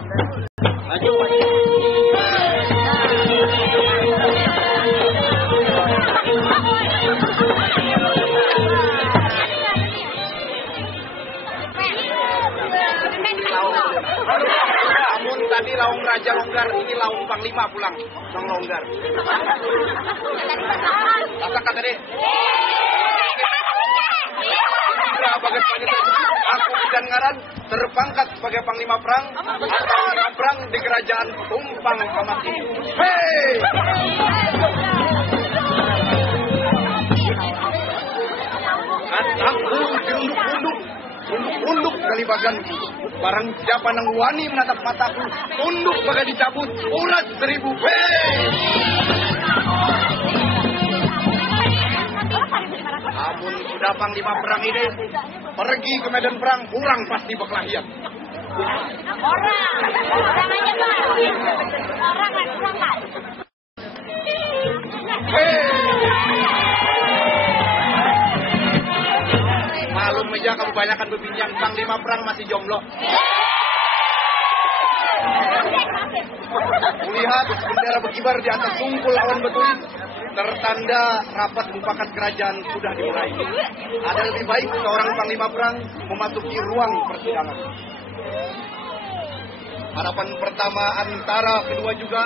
Maju. Namun tadi laung Raja longgar, ini laung Panglima pulang. Bang longgar. Rasakan tadi. Aku dan ngaran terpangkat sebagai Panglima Perang atau Panglima Perang di kerajaan Tumpang Amat ini. Hei! Aku tunduk kali bagan. Barang siapa nang wani menatap mataku, tunduk bagai dicabut urat 1000. Hei! Amun sudah Panglima Perang ini pergi ke medan perang, kurang pasti berkelahian. Orang aja Pak. Orang Pak. Malum meja kamu banyakan berbincang, Panglima Perang masih jomblo. Kulihat bendera berkibar di atas sungkul awan betulis, tertanda rapat mufakat kerajaan sudah dimulai. Ada lebih baik seorang Panglima Perang memasuki ruang persidangan. Harapan pertama antara kedua juga,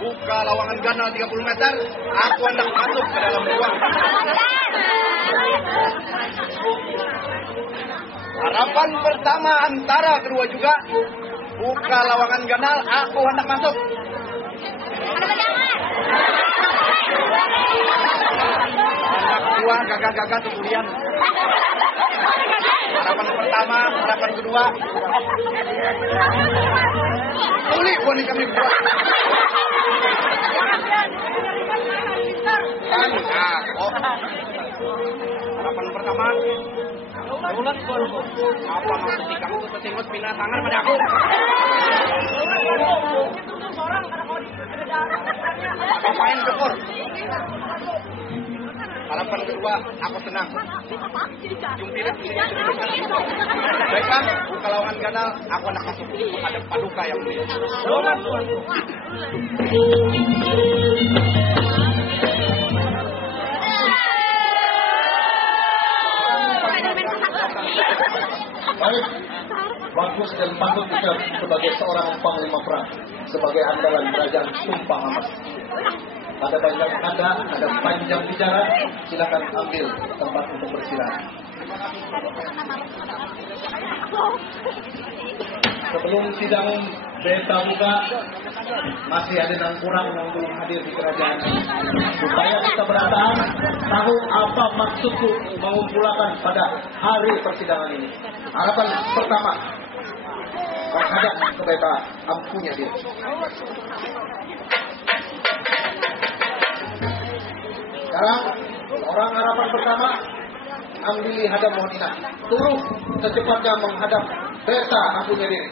buka lawangan ganal 30 meter, aku hendak masuk ke dalam ruang. Harapan pertama antara kedua juga, buka lawangan ganal, aku hendak masuk. Anak buah gagah-gagah tutulian. Harapan pertama, harapan kedua. Tuli buat kami berdua. Harapan pertama. Apa maksud kamu kesetingut pindah tangan pada aku? Apain syukur? Harapan kedua, aku senang. Jumpirit di sini. Baiklah, buka lawangan ganal, aku anak masuk. Ada paduka yang mulia. Baik, bagus dan patut kita sebagai seorang Panglima Perang, sebagai andalan kerajaan Tumpang Amat. Ada panjang bicara, silakan ambil tempat untuk beristirahat. Sebelum sidang beta buka, masih ada yang kurang yang belum hadir di kerajaan. Supaya kita beratahan, tahu apa maksudku mengumpulkan pada hari persidangan ini. Harapan pertama, menghadap ke beta ampunya dia. Sekarang, orang harapan pertama, ambil hadap Mohnina. Turun secepatnya menghadap beta ampunya diri.